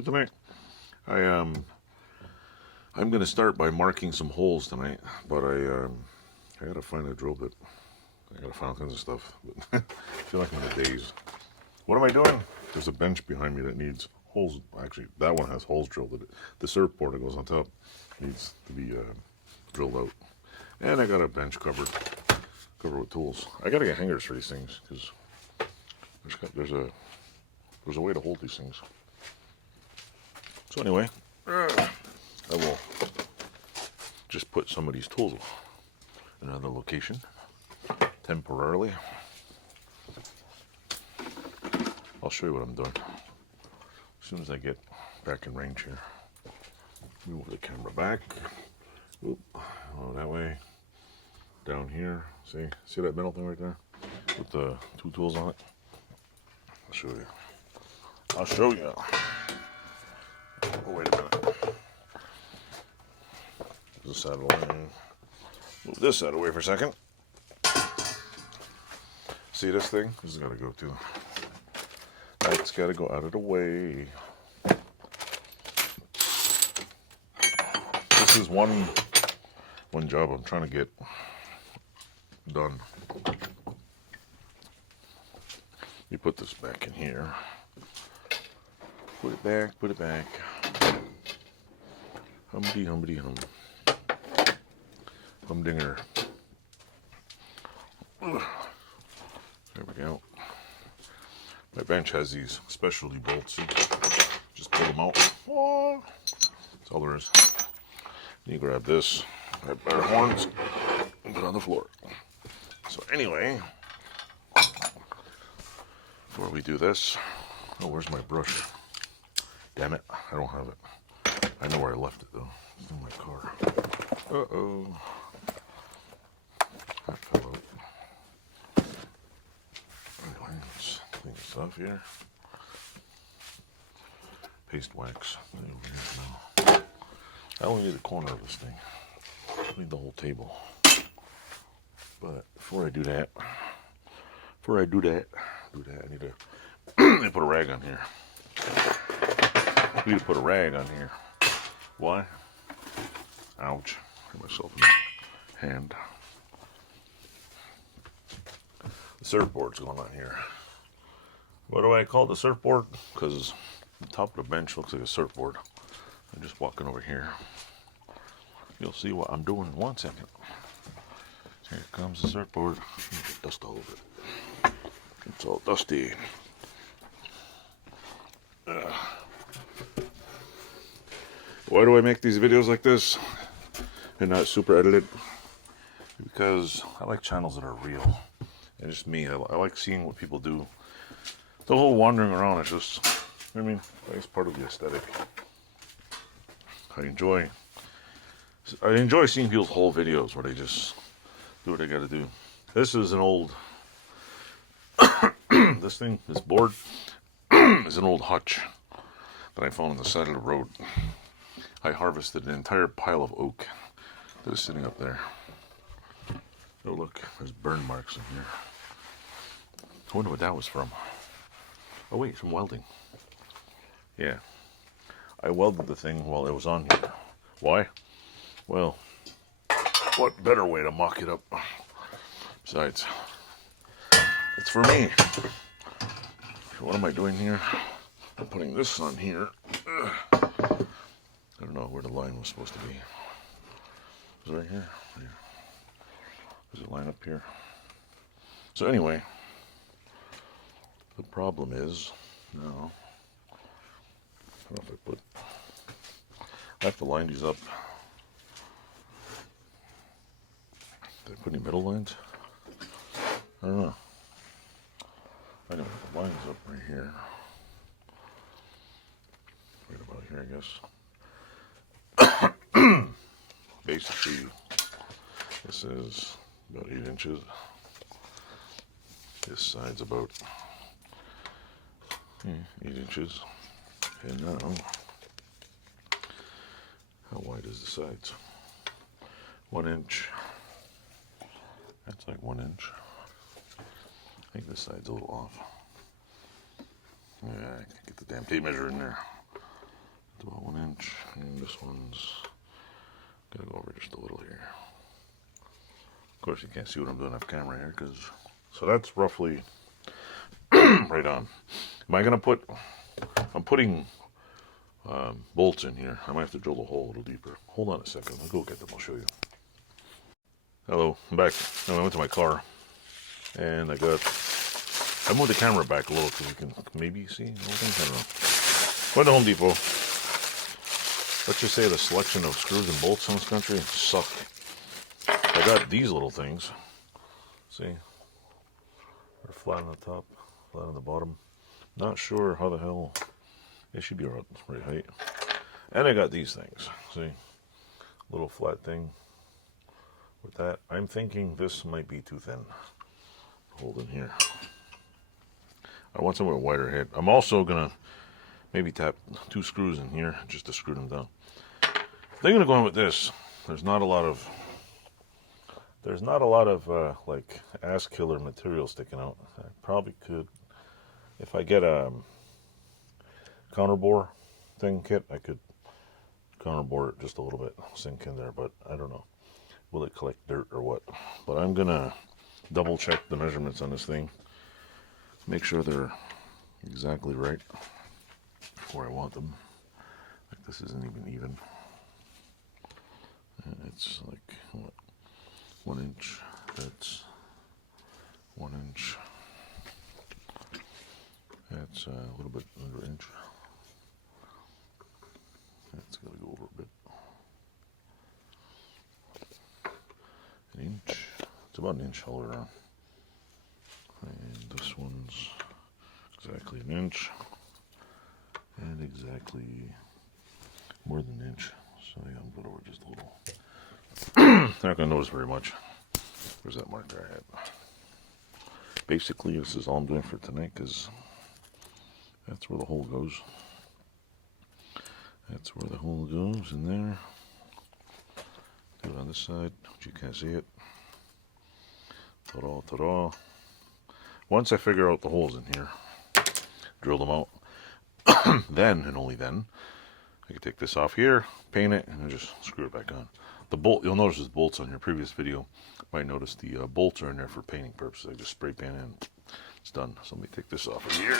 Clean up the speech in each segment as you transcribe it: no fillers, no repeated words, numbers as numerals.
do tonight? I'm gonna start by marking some holes tonight, but I gotta find a drill bit. I gotta find all kinds of stuff. But I feel like I'm in a daze. What am I doing? There's a bench behind me that needs holes. Actually, that one has holes drilled in it. The surfboard that goes on top needs to be drilled out. And I got a bench covered with tools. I gotta get hangers for these things because there's a way to hold these things. So anyway, I will just put some of these tools in another location temporarily. I'll show you what I'm doing as soon as I get back in range here. Move the camera back. Oop. Oh, that way. Down here. See that metal thing right there with the two tools on it? I'll show you. Oh, wait a minute. This out of the way. Move this out of the way for a second. See this thing? This has got to go too. That's got to go out of the way. This is one job I'm trying to get done. You put this back in here. Put it back. Humpty humpty hum. Humdinger. There we go. My bench has these specialty bolts. Just pull them out. Oh, that's all there is. You grab this, grab our horns, and put it on the floor. So anyway, before we do this, oh, where's my brush? Damn it, I don't have it. I know where I left it though. It's in my car. Uh-oh. That fell out. Anyway, let's clean this off here. Paste wax. I only need the corner of this thing. I need the whole table. But before I do that, I need to put a rag on here. I need to put a rag on here. Why? Ouch. Hurt myself in the hand. The surfboard's going on here. What do I call the surfboard? Because the top of the bench looks like a surfboard. I'm just walking over here. You'll see what I'm doing in 1 second. Here comes the surfboard. Dust all over it. It's all dusty. Why do I make these videos like this and not super edited? Because I like channels that are real. And just me. I like seeing what people do. The whole wandering around is just, I mean, it's part of the aesthetic. I enjoy seeing people's whole videos where they just do what they gotta do. This is an old, this board is an old hutch that I found on the side of the road. I harvested an entire pile of oak that was sitting up there. Oh look, there's burn marks in here. I wonder what that was from. Oh wait, from welding. Yeah. I welded the thing while it was on here. Why? Well, what better way to mock it up? Besides, it's for me. What am I doing here? I'm putting this on here. I don't know where the line was supposed to be. Is it right here? Yeah. Does it line up here? So anyway, the problem is now, I don't know if I have to line these up. Did I put any middle lines? I don't know. Anyway, the line's up right here. Right about here, I guess. Basically, this is about 8 inches. This side's about 8 inches. And now, how wide is the sides? 1 inch. That's like 1 inch. I think this side's a little off. Yeah, I can get the damn tape measure in there. inch, and this one's gonna go over just a little here. Of course, you can't see what I'm doing off camera here, so that's roughly right on. Am I gonna put? I'm putting bolts in here. I might have to drill the hole a little deeper. Hold on a second. I'll go get them. I'll show you. Hello, I'm back. I went to my car, and I moved the camera back a little so you can maybe see. I don't know. Went to Home Depot. Let's just say the selection of screws and bolts in this country suck. I got these little things. See? They're flat on the top, flat on the bottom. Not sure how the hell. They should be right height. And I got these things. See? Little flat thing. With that, I'm thinking this might be too thin. Hold in here. I want somewhere wider head. I'm also gonna maybe tap 2 screws in here just to screw them down. They're gonna go in with this. There's not a lot of like ass killer material sticking out. I probably could, if I get a counterbore thing kit, I could counterbore it just a little bit, sink in there, but I don't know. Will it collect dirt or what? But I'm gonna double check the measurements on this thing. Make sure they're exactly right where I want them. Like this isn't even. And it's like, what, 1 inch. That's 1 inch. That's a little bit under an inch. That's gotta go over a bit. An inch. It's about an inch all around. And this one's exactly an inch. And exactly more than an inch. So yeah, I'll put over just a little. Not gonna notice very much. Where's that marker I had? Basically, this is all I'm doing for tonight because that's where the hole goes. That's where the hole goes in there. Do it on this side, but you can't see it. Ta-da, ta-da. Once I figure out the holes in here, drill them out, then and only then, I can take this off here, paint it, and then just screw it back on. The bolt, you'll notice there's bolts on your previous video. You might notice the bolts are in there for painting purposes. I just spray paint it and it's done. So let me take this off of here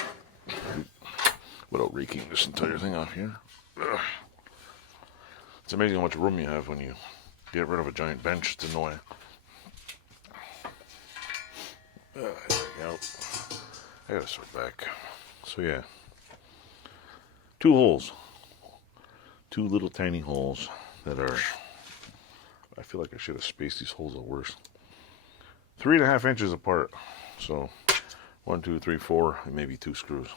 without raking this entire thing off here. Ugh. It's amazing how much room you have when you get rid of a giant bench. It's annoying. There we go. I gotta sort back. So yeah, 2 holes. 2 little tiny holes that are, I feel like I should have spaced these holes out worse. 3.5 inches apart. So 1, 2, 3, 4, and maybe 2 screws.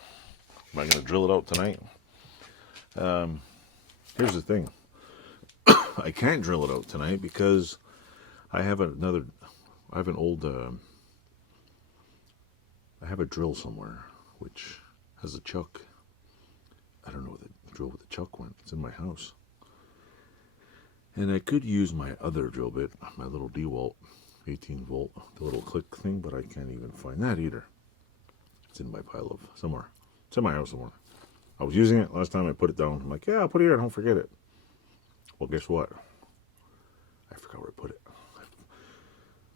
Am I going to drill it out tonight? Here's the thing. I can't drill it out tonight because I have an old, I have a drill somewhere which has a chuck. I don't know where the drill with the chuck went. It's in my house. And I could use my other drill bit, my little DeWalt 18 volt, the little click thing, but I can't even find that either. It's in my pile of somewhere. It's in my house somewhere. I was using it last time I put it down. I'm like, yeah, I'll put it here. Don't forget it. Well, guess what? I forgot where I put it.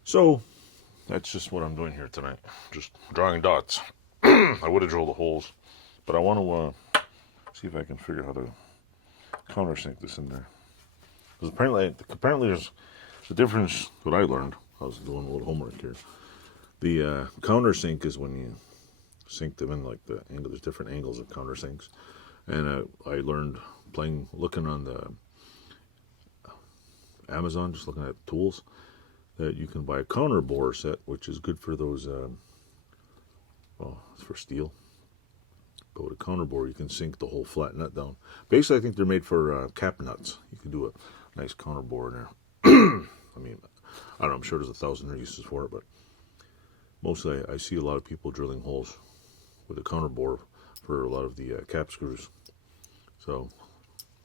So that's just what I'm doing here tonight. Just drawing dots. I would have drilled the holes, but I want to see if I can figure out how to countersink this in there. Because apparently there's the difference. What I learned, I was doing a little homework here. The countersink is when you sink them in like the angle. There's different angles of countersinks, and I learned looking on the Amazon, just looking at tools, that you can buy a counter bore set, which is good for those. Well, it's for steel. But with a counter bore, you can sink the whole flat nut down. Basically, I think they're made for cap nuts. You can do a nice counter bore in there. I mean, I don't know. I'm sure there's 1,000 uses for it, but mostly I see a lot of people drilling holes with a counter bore for a lot of the cap screws. So,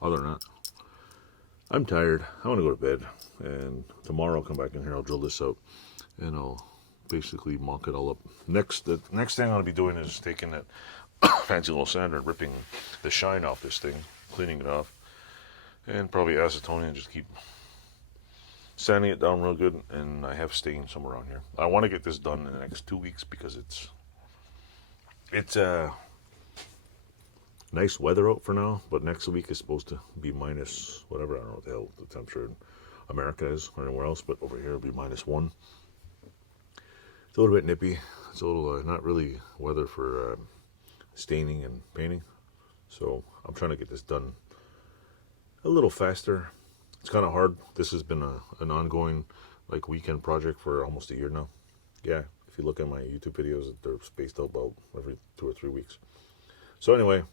other than that, I'm tired. I want to go to bed, and tomorrow I'll come back in here. I'll drill this out, and I'll basically mock it all up. The next thing I'm going to be doing is taking that fancy little sander and ripping the shine off this thing, cleaning it off, and probably acetone and just keep sanding it down real good. And I have stain somewhere around here. I want to get this done in the next 2 weeks because it's nice weather out for now, but next week is supposed to be minus whatever. I don't know what the hell the temperature in America is or anywhere else, but over here it'll be -1. It's a little bit nippy. It's a little not really weather for staining and painting. So I'm trying to get this done a little faster. It's kind of hard. This has been an ongoing like weekend project for almost a year now. Yeah, if you look at my YouTube videos, they're spaced out about every 2 or 3 weeks. So anyway,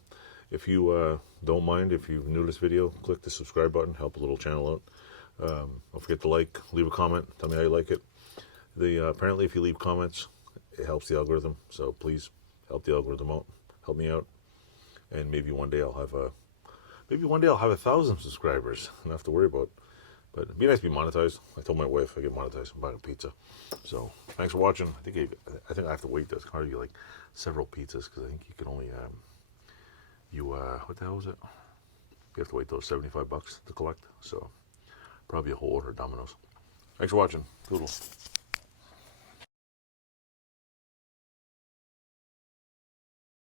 if you don't mind, if you're new to this video, click the subscribe button, help a little channel out. Don't forget to like, leave a comment, tell me how you like it. Apparently if you leave comments, it helps the algorithm, so please help the algorithm out, help me out, and maybe one day I'll have 1,000 subscribers. I don't have to worry about, but it'd be nice to be monetized. I told my wife I get monetized, I'm buying a pizza. So thanks for watching. I think I have to wait. That's hard to get like several pizzas because I think you can only what the hell is it? You have to wait those $75 to collect. So probably a whole order of Domino's. Thanks for watching. Toodles.